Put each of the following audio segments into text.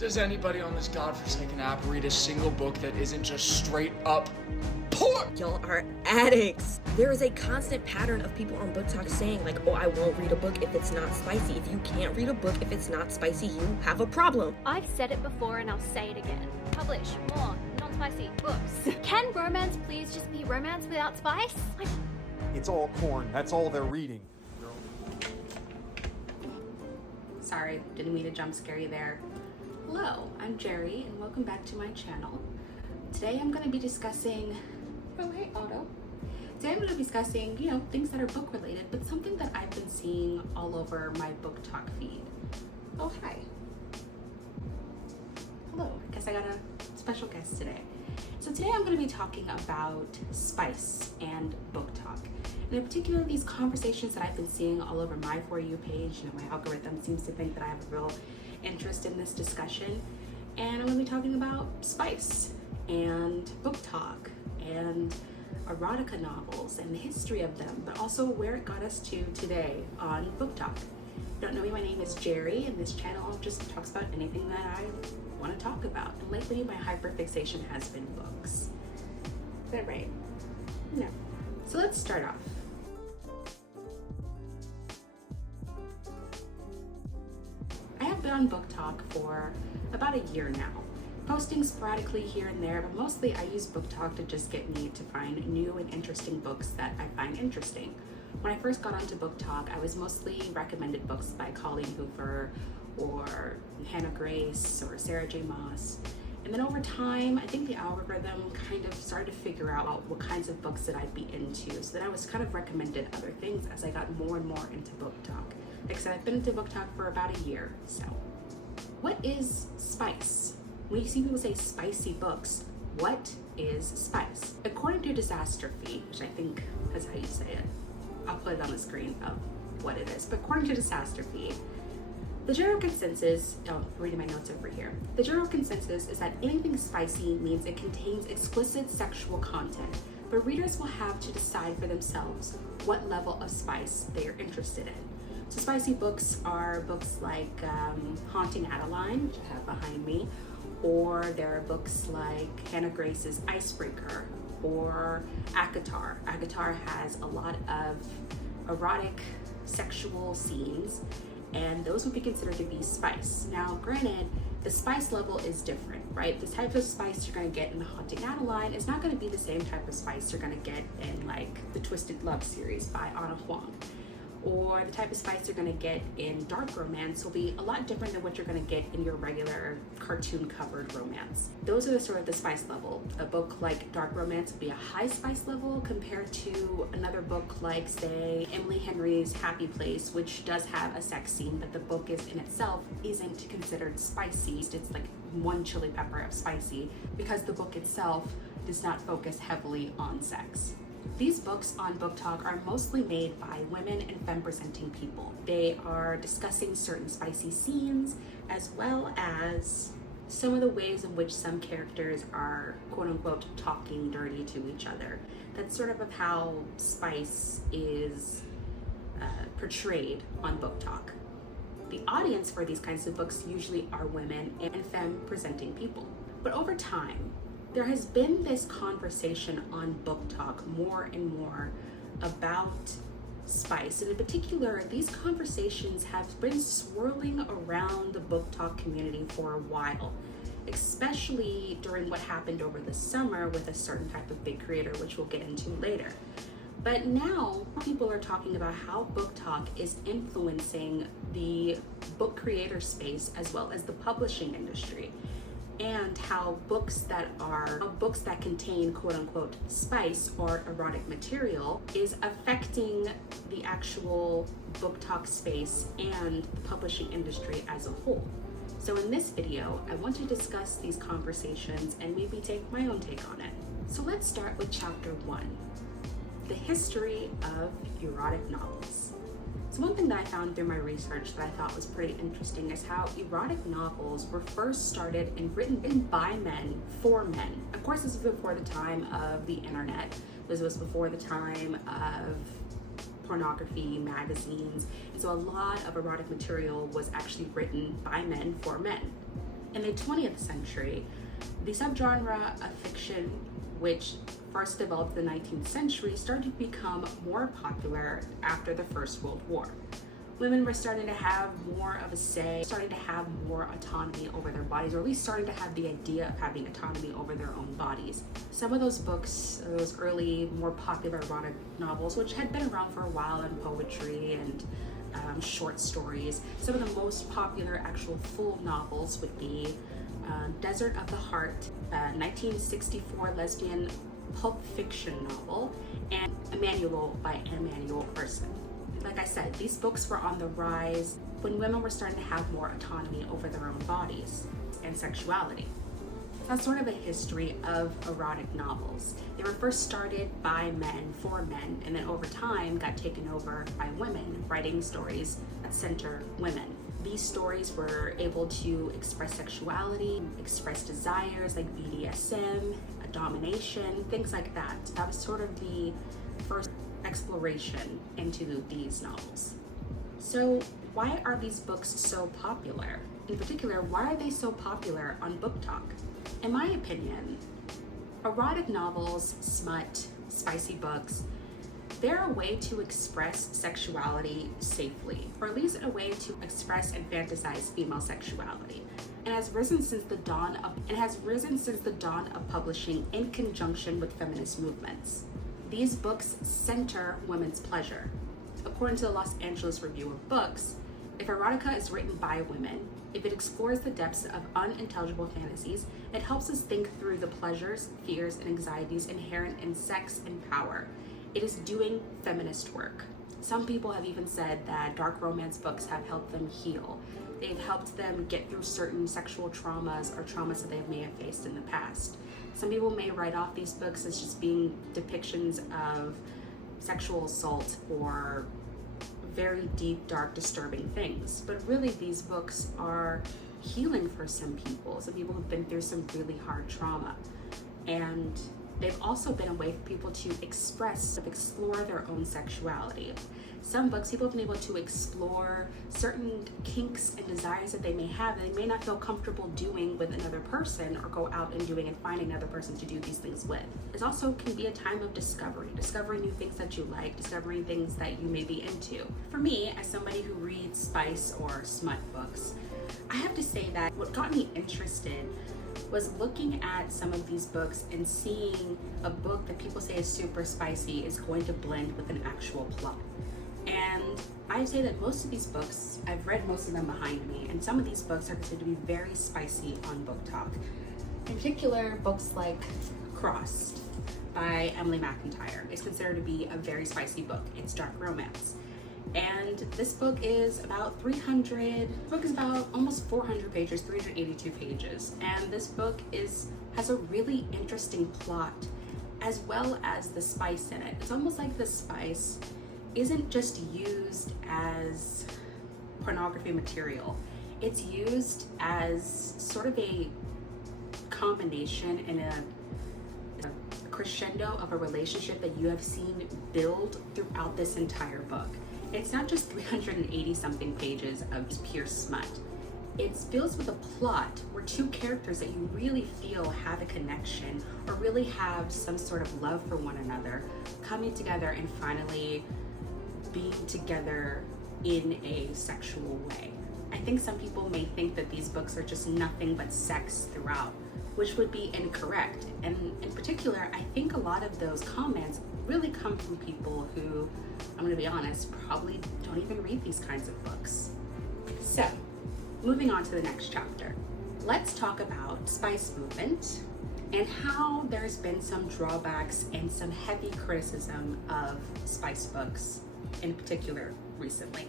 Does anybody on this godforsaken app read a single book that isn't just straight up porn? Y'all are addicts. There is a constant pattern of people on BookTok saying like, oh, I won't read a book if it's not spicy. If you can't read a book if it's not spicy, you have a problem. I've said it before and I'll say it again. Publish more non-spicy books. Can romance please just be romance without spice? It's all corn. That's all they're reading. Sorry, didn't mean to jump scare you there. Hello, I'm Jerry and welcome back to my channel. Today I'm going to be discussing, oh hey Otto. Today I'm going to be discussing, things that are book related, but something that I've been seeing all over my BookTok feed. Oh hi. Hello, I guess I got a special guest today. So today I'm going to be talking about spice and BookTok. And in particular, these conversations that I've been seeing all over my For You page. My algorithm seems to think that I have a real interest in this discussion. And I'm going to be talking about spice and BookTok and erotica novels and the history of them, but also where it got us to today on BookTok. If you don't know me, my name is Jerry, and this channel just talks about anything that I want to talk about. And lately, my hyperfixation has been books. Is that right? No. So let's start off. I have been on BookTok for about a year now, posting sporadically here and there, but mostly I use BookTok to just get me to find new and interesting books that I find interesting. When I first got onto BookTok, I was mostly recommended books by Colleen Hoover or Hannah Grace or Sarah J. Maas. And then over time, I think the algorithm kind of started to figure out what kinds of books that I'd be into. So then I was kind of recommended other things as I got more and more into BookTok. Like I said, I've been into BookTok for about a year. So what is spice? When you see people say spicy books, what is spice? According to Disaster Feed, which I think is how you say it, I'll put it on the screen of what it is. But according to Disaster Feed, the general consensus, reading my notes over here. The general consensus is that anything spicy means it contains explicit sexual content, but readers will have to decide for themselves what level of spice they are interested in. So spicy books are books like Haunting Adeline, which I have behind me, or there are books like Hannah Grace's Icebreaker, or ACOTAR. ACOTAR has a lot of erotic sexual scenes, and those would be considered to be spice. Now, granted, the spice level is different, right? The type of spice you're going to get in the Haunting Adeline is not going to be the same type of spice you're going to get in like the Twisted Love series by Anna Huang. Or the type of spice you're going to get in dark romance will be a lot different than what you're going to get in your regular cartoon covered romance. Those are the sort of the spice level. A book like dark romance would be a high spice level compared to another book like, say, Emily Henry's Happy Place, which does have a sex scene, but the book is in itself isn't considered spicy. It's like one chili pepper of spicy because the book itself does not focus heavily on sex. These books on BookTok are mostly made by women and femme-presenting people. They are discussing certain spicy scenes, as well as some of the ways in which some characters are quote-unquote talking dirty to each other. That's sort of how spice is portrayed on BookTok. The audience for these kinds of books usually are women and femme-presenting people. But over time, there has been this conversation on BookTok more and more about spice. And in particular, these conversations have been swirling around the BookTok community for a while, especially during what happened over the summer with a certain type of big creator, which we'll get into later. But now people are talking about how BookTok is influencing the book creator space as well as the publishing industry, and how books that contain quote-unquote spice or erotic material is affecting the actual BookTok space and the publishing industry as a whole. So in this video, I want to discuss these conversations and maybe take my own take on it. So let's start with chapter 1, the history of erotic novels. So one thing that I found through my research that I thought was pretty interesting is how erotic novels were first started and written by men for men. Of course, this was before the time of the internet. This was before the time of pornography, magazines, and so a lot of erotic material was actually written by men for men. In the 20th century, the subgenre of fiction, which first developed in the 19th century, started to become more popular after the First World War. Women were starting to have more of a say, starting to have more autonomy over their bodies, or at least starting to have the idea of having autonomy over their own bodies. Some of those books, those early, more popular erotic novels, which had been around for a while in poetry and short stories, some of the most popular actual full novels would be Desert of the Heart, 1964 lesbian pulp fiction novel, and Emmanuel by Emmanuel Person. Like I said, these books were on the rise when women were starting to have more autonomy over their own bodies and sexuality. That's sort of a history of erotic novels. They were first started by men for men, and then over time got taken over by women, writing stories that center women. These stories were able to express sexuality, express desires like BDSM, domination, things like that. That was sort of the first exploration into these novels. So why are these books so popular? In particular, why are they so popular on BookTok? In my opinion, erotic novels, smut, spicy books, they're a way to express sexuality safely, or at least a way to express and fantasize female sexuality. And has risen since the dawn of publishing in conjunction with feminist movements. These books center women's pleasure. According to the Los Angeles Review of Books, if erotica is written by women, if it explores the depths of unintelligible fantasies, it helps us think through the pleasures, fears, and anxieties inherent in sex and power. It is doing feminist work. Some people have even said that dark romance books have helped them heal. They've helped them get through certain sexual traumas or traumas that they may have faced in the past. Some people may write off these books as just being depictions of sexual assault or very deep, dark, disturbing things. But really, these books are healing for some people. Some people have been through some really hard trauma. And they've also been a way for people to explore their own sexuality. Some books, people have been able to explore certain kinks and desires that they may have that they may not feel comfortable doing with another person, or go out and doing and finding another person to do these things with. It also can be a time of discovering new things that you like, discovering things that you may be into. For me, as somebody who reads spice or smut books, I have to say that what got me interested was looking at some of these books and seeing a book that people say is super spicy is going to blend with an actual plot. And I'd say that most of these books, I've read most of them behind me, and some of these books are considered to be very spicy on BookTok. In particular, books like Crossed by Emily McIntyre is considered to be a very spicy book. It's dark romance. And this book is about almost 400 pages, 382 pages. And this book has a really interesting plot, as well as the spice in it. It's almost like the spice isn't just used as pornography material. It's used as sort of a combination and a crescendo of a relationship that you have seen build throughout this entire book. It's not just 380 something pages of just pure smut. It's filled with a plot where two characters that you really feel have a connection or really have some sort of love for one another coming together and finally being together in a sexual way. I think some people may think that these books are just nothing but sex throughout, which would be incorrect. And in particular, I think a lot of those comments really come from people who, I'm gonna be honest, probably don't even read these kinds of books. So, moving on to the next chapter. Let's talk about spice movement and how there's been some drawbacks and some heavy criticism of spice books in particular recently.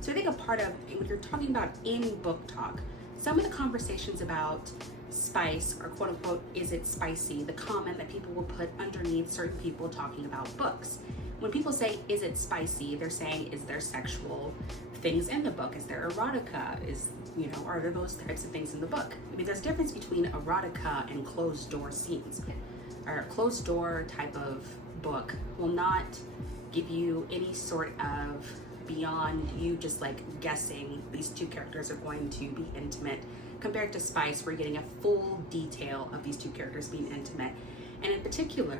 So I think a part of what you're talking about in BookTok, some of the conversations about spice or quote unquote, is it spicy? The comment that people will put underneath certain people talking about books. When people say, is it spicy? They're saying, is there sexual things in the book? Is there erotica? Are there those types of things in the book? I mean, there's a difference between erotica and closed door scenes. Or a closed door type of book will not give you any sort of beyond you just like guessing these two characters are going to be intimate compared to Spice, we're getting a full detail of these two characters being intimate. And in particular,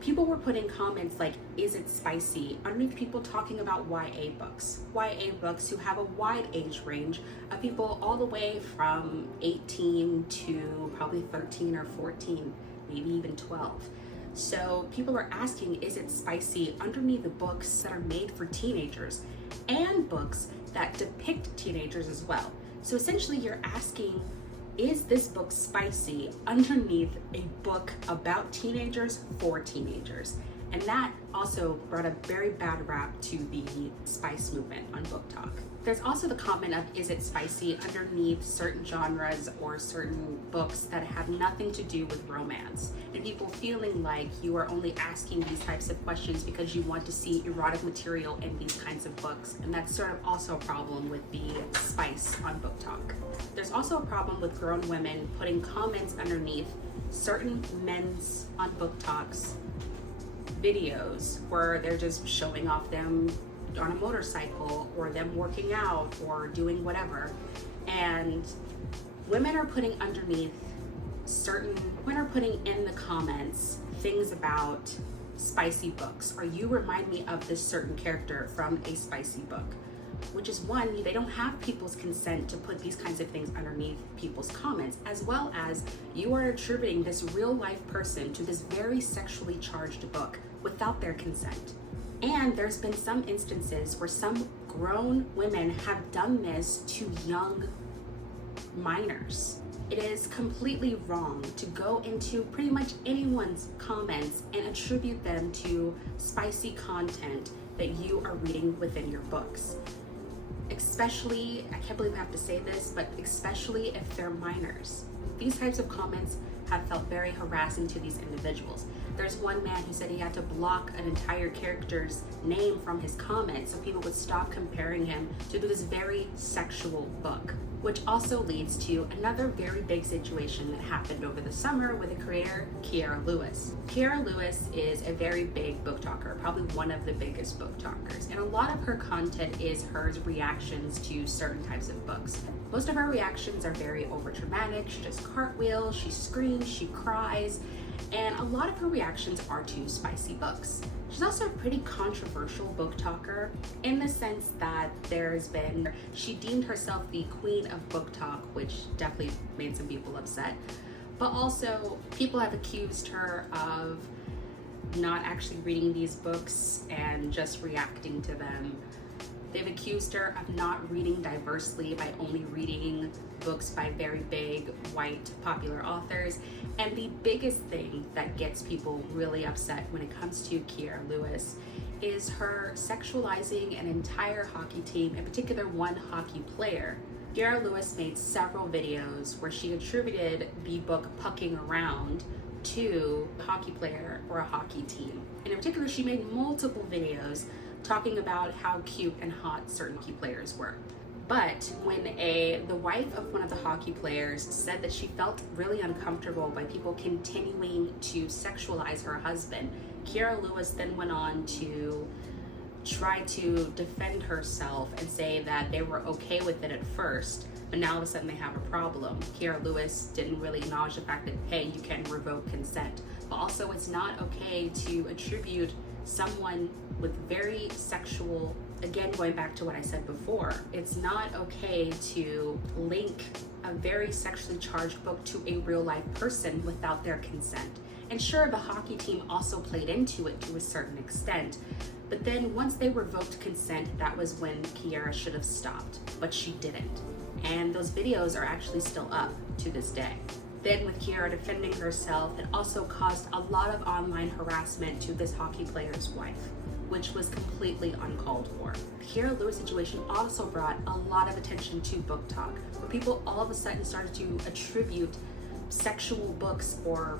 people were putting comments like, is it spicy, underneath people talking about YA books. YA books who have a wide age range of people all the way from 18 to probably 13 or 14, maybe even 12. So people are asking, is it spicy, underneath the books that are made for teenagers and books that depict teenagers as well. So essentially you're asking, is this book spicy, underneath a book about teenagers for teenagers? And that also brought a very bad rap to the Spice movement on BookTok. There's also the comment of, is it spicy, underneath certain genres or certain books that have nothing to do with romance, and people feeling like you are only asking these types of questions because you want to see erotic material in these kinds of books. And that's sort of also a problem with the Spice on BookTok. There's also a problem with grown women putting comments underneath certain men's on BookToks videos where they're just showing off them on a motorcycle or them working out or doing whatever, and women are putting in the comments things about spicy books, or you remind me of this certain character from a spicy book, which is one, they don't have people's consent to put these kinds of things underneath people's comments, as well as you are attributing this real life person to this very sexually charged book without their consent. And there's been some instances where some grown women have done this to young minors. It is completely wrong to go into pretty much anyone's comments and attribute them to spicy content that you are reading within your books. Especially, I can't believe I have to say this, but especially if they're minors. These types of comments have felt very harassing to these individuals. There's one man who said he had to block an entire character's name from his comments so people would stop comparing him to this very sexual book, which also leads to another very big situation that happened over the summer with the creator, Kiara Lewis. Kiara Lewis is a very big book talker, probably one of the biggest book talkers, and a lot of her content is her reactions to certain types of books. Most of her reactions are very overdramatic. She does cartwheels, she screams, she cries, and a lot of her reactions are to spicy books. She's also a pretty controversial book talker in the sense that she deemed herself the queen of BookTok, which definitely made some people upset. But also, people have accused her of not actually reading these books and just reacting to them. They've accused her of not reading diversely by only reading books by very big, white, popular authors. And the biggest thing that gets people really upset when it comes to Kiara Lewis is her sexualizing an entire hockey team, in particular one hockey player. Kiara Lewis made several videos where she attributed the book Pucking Around to a hockey player or a hockey team. And in particular, she made multiple videos talking about how cute and hot certain hockey players were. But when the wife of one of the hockey players said that she felt really uncomfortable by people continuing to sexualize her husband, Kiara Lewis then went on to try to defend herself and say that they were okay with it at first, but now all of a sudden they have a problem. Kiara Lewis didn't really acknowledge the fact that, hey, you can revoke consent. But also, it's not okay to attribute someone with very sexual, again, going back to what I said before, it's not okay to link a very sexually charged book to a real life person without their consent. And sure, the hockey team also played into it to a certain extent, but then once they revoked consent, that was when Kiara should have stopped, but she didn't. And those videos are actually still up to this day. Then with Kiara defending herself, it also caused a lot of online harassment to this hockey player's wife, which was completely uncalled for. The Kiara Lewis situation also brought a lot of attention to BookTok, where people all of a sudden started to attribute sexual books or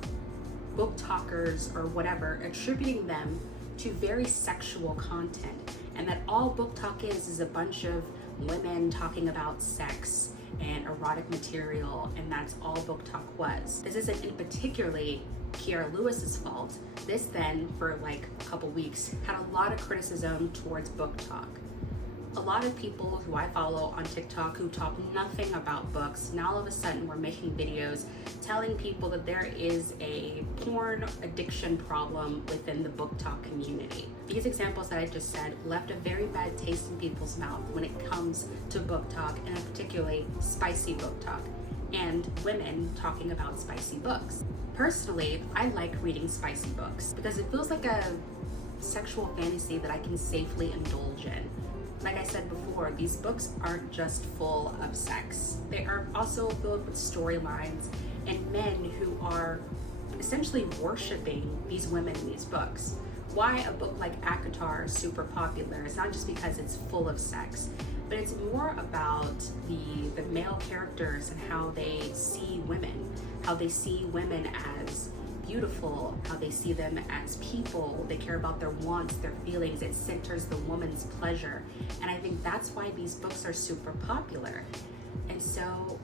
book talkers or whatever, attributing them to very sexual content, and that all BookTok is a bunch of women talking about sex and erotic material, and that's all BookTok was. This isn't in particularly Kiara Lewis's fault. This then, for like a couple weeks, had a lot of criticism towards BookTok. A lot of people who I follow on TikTok who talk nothing about books, now all of a sudden we're making videos telling people that there is a porn addiction problem within the BookTok community. These examples that I just said left a very bad taste in people's mouth when it comes to BookTok, and particularly spicy BookTok, and women talking about spicy books. Personally, I like reading spicy books because it feels like a sexual fantasy that I can safely indulge in. Like I said before, these books aren't just full of sex. They are also filled with storylines and men who are essentially worshiping these women in these books. Why a book like ACOTAR is super popular is not just because it's full of sex, but it's more about the male characters and how they see women, how they see women as beautiful, how they see them as people. They care about their wants, their feelings. It centers the woman's pleasure. And I think that's why these books are super popular. And so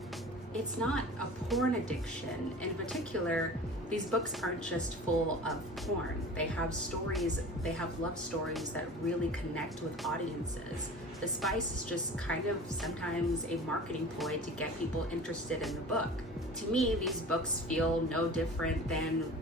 it's not a porn addiction. In particular, these books aren't just full of porn. They have stories, they have love stories that really connect with audiences. The spice is just kind of sometimes a marketing ploy to get people interested in the book. To me, these books feel no different than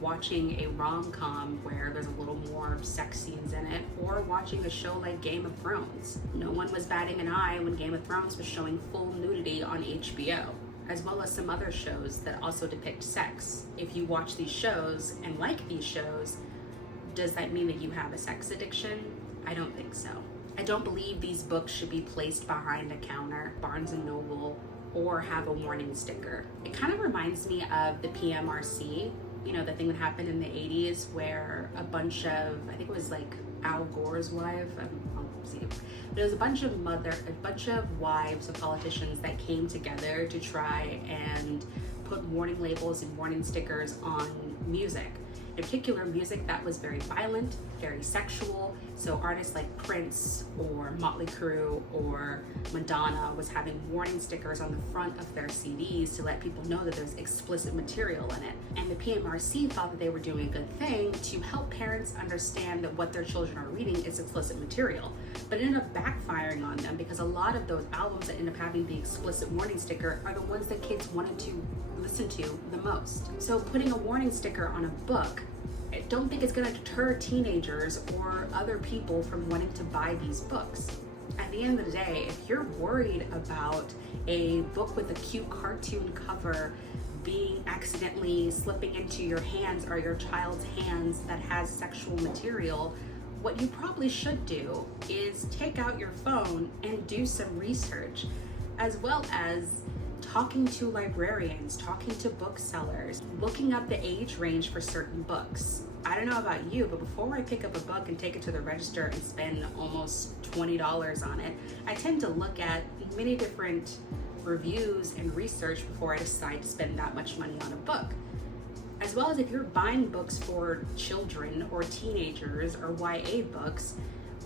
watching a rom-com where there's a little more sex scenes in it, or watching a show like Game of Thrones. No one was batting an eye when Game of Thrones was showing full nudity on HBO, as well as some other shows that also depict sex. If you watch these shows and like these shows, does that mean that you have a sex addiction? I don't think so. I don't believe these books should be placed behind a counter, Barnes & Noble, or have a warning sticker. It kind of reminds me of the PMRC, you know, the thing that happened in the 80s where a bunch of, I think it was like Al Gore's wife, I'll see, but it was a bunch of wives of politicians that came together to try and put warning labels and warning stickers on music. In particular, music that was very violent, very sexual. So artists like Prince or Motley Crue or Madonna was having warning stickers on the front of their CDs to let people know that there's explicit material in it. And the PMRC thought that they were doing a good thing to help parents understand that what their children are reading is explicit material. But it ended up backfiring on them because a lot of those albums that end up having the explicit warning sticker are the ones that kids wanted to listen to the most. So putting a warning sticker on a book, I don't think it's going to deter teenagers or other people from wanting to buy these books. At the end of the day, if you're worried about a book with a cute cartoon cover being accidentally slipping into your hands or your child's hands that has sexual material, what you probably should do is take out your phone and do some research, as well as talking to librarians, talking to booksellers, looking up the age range for certain books. I don't know about you, but before I pick up a book and take it to the register and spend almost $20 on it, I tend to look at many different reviews and research before I decide to spend that much money on a book. As well as if you're buying books for children or teenagers or YA books,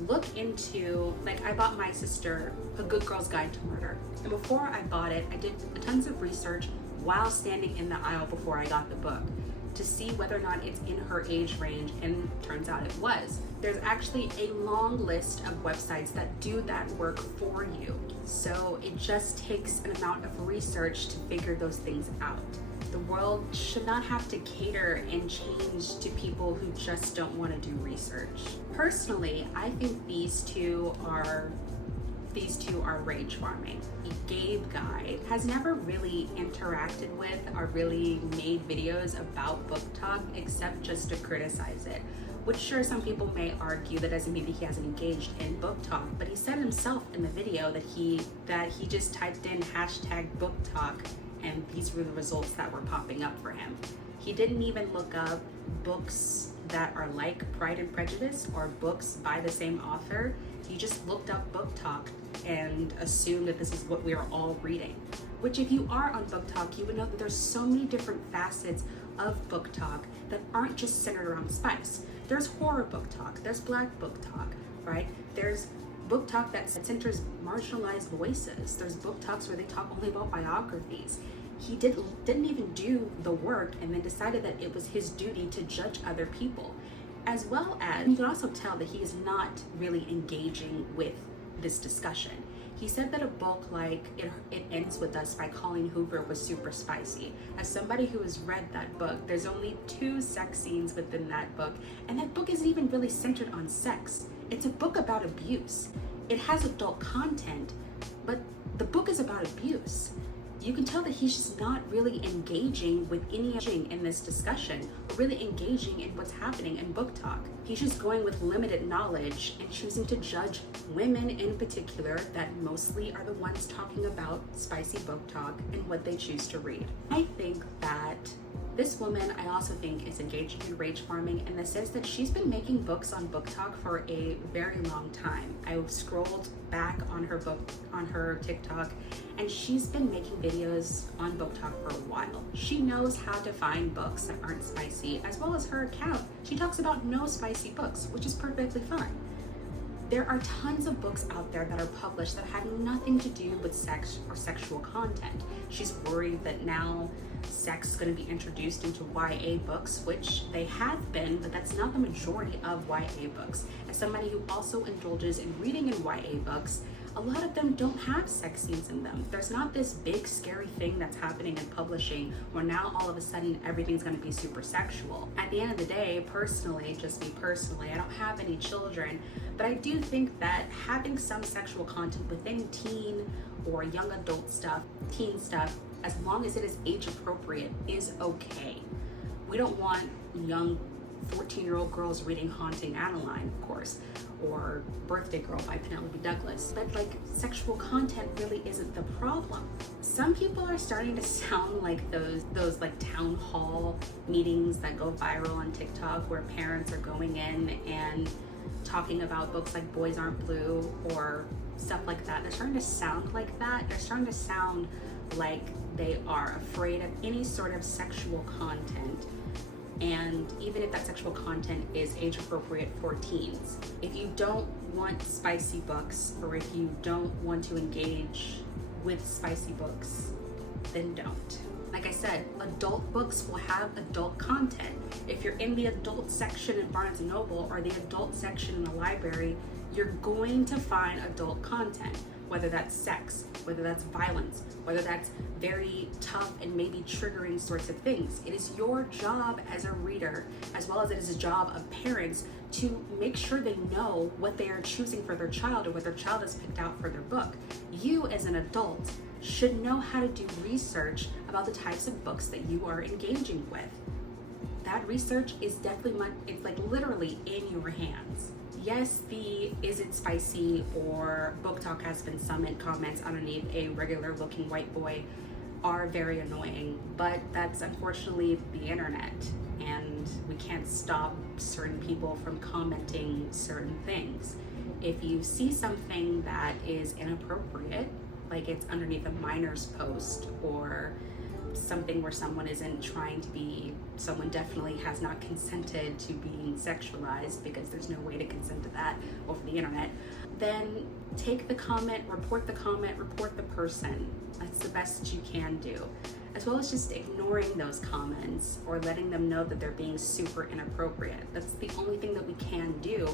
look into, like I bought my sister A Good Girl's Guide to Murder. And before I bought it, I did tons of research while standing in the aisle before I got the book to see whether or not it's in her age range, and turns out it was. There's actually a long list of websites that do that work for you. So it just takes an amount of research to figure those things out. The world should not have to cater and change to people who just don't want to do research. Personally, I think these two are rage farming. The Gabe guy has never really interacted with or really made videos about BookTok except just to criticize it. Which sure, some people may argue that doesn't mean that he hasn't engaged in BookTok, but he said himself in the video that he just typed in #BookTok and these were the results that were popping up for him. He didn't even look up books that are like Pride and Prejudice or books by the same author. He just looked up BookTok and assumed that this is what we are all reading. Which if you are on BookTok, you would know that there's so many different facets of BookTok that aren't just centered around spice. There's horror BookTok, there's black BookTok, right? There's BookTok that centers marginalized voices. There's BookToks where they talk only about biographies. He didn't even do the work and then decided that it was his duty to judge other people. As well as, you can also tell that he is not really engaging with this discussion. He said that a book like It Ends With Us by Colleen Hoover was super spicy. As somebody who has read that book, there's only 2 sex scenes within that book, and that book isn't even really centered on sex. It's a book about abuse. It has adult content, but the book is about abuse. You can tell that he's just not really engaging with any in this discussion, or really engaging in what's happening in BookTok. He's just going with limited knowledge and choosing to judge women in particular that mostly are the ones talking about spicy BookTok and what they choose to read. I think that this woman, I also think, is engaging in rage farming in the sense that she's been making books on BookTok for a very long time. I scrolled back on her TikTok, and she's been making videos on BookTok for a while. She knows how to find books that aren't spicy, as well as her account. She talks about no spicy books, which is perfectly fine. There are tons of books out there that are published that have nothing to do with sex or sexual content. She's worried that now sex is going to be introduced into YA books, which they have been, but that's not the majority of YA books. As somebody who also indulges in reading in YA books, a lot of them don't have sex scenes in them. There's not this big scary thing that's happening in publishing where now all of a sudden everything's going to be super sexual. At the end of the day, personally, just me personally, I don't have any children, but I do think that having some sexual content within teen or young adult stuff, teen stuff, as long as it is age appropriate, is okay. We don't want young 14-year-old girls reading Haunting Adeline, of course, or Birthday Girl by Penelope Douglas. But like, sexual content really isn't the problem. Some people are starting to sound like those like town hall meetings that go viral on TikTok where parents are going in and talking about books like Boys Aren't Blue or stuff like that. They're starting to sound like that. They're starting to sound like they are afraid of any sort of sexual content. And even if that sexual content is age appropriate for teens, if you don't want spicy books, or if you don't want to engage with spicy books, then don't. Like I said, adult books will have adult content. If you're in the adult section in Barnes & Noble or the adult section in the library, you're going to find adult content, whether that's sex, whether that's violence, whether that's very tough and maybe triggering sorts of things. It is your job as a reader, as well as it is a job of parents, to make sure they know what they are choosing for their child or what their child has picked out for their book. You as an adult should know how to do research about the types of books that you are engaging with. That research is definitely it's like literally in your hands. Yes, the "is it spicy" or BookTok has been summoned comments underneath a regular looking white boy are very annoying, but that's unfortunately the internet, and we can't stop certain people from commenting certain things. If you see something that is inappropriate, like it's underneath a minor's post or something where someone isn't trying to be, someone definitely has not consented to being sexualized, because there's no way to consent to that over the internet, then take the comment, report the person. That's the best that you can do, as well as just ignoring those comments or letting them know that they're being super inappropriate. That's the only thing that we can do,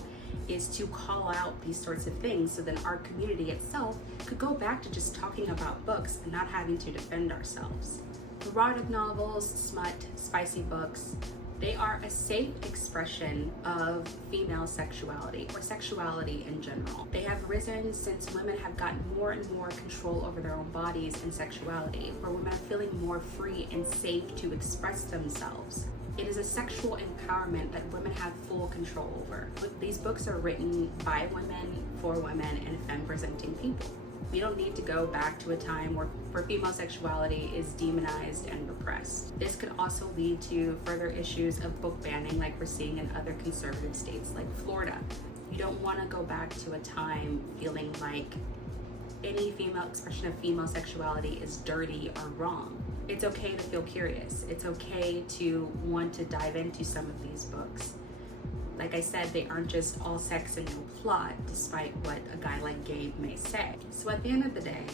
is to call out these sorts of things, so then our community itself could go back to just talking about books and not having to defend ourselves. Erotic novels, smut, spicy books, they are a safe expression of female sexuality, or sexuality in general. They have risen since women have gotten more and more control over their own bodies and sexuality, where women are feeling more free and safe to express themselves. It is a sexual empowerment that women have full control over. These books are written by women, for women, and femme-presenting people. We don't need to go back to a time where female sexuality is demonized and repressed. This could also lead to further issues of book banning, like we're seeing in other conservative states like Florida. You don't want to go back to a time feeling like any female expression of female sexuality is dirty or wrong. It's okay to feel curious. It's okay to want to dive into some of these books. Like I said, they aren't just all sex and no plot, despite what a guy like Gabe may say. So at the end of the day,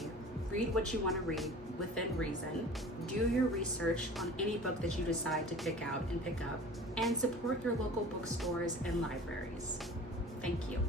read what you want to read within reason, do your research on any book that you decide to pick out and pick up, and support your local bookstores and libraries. Thank you.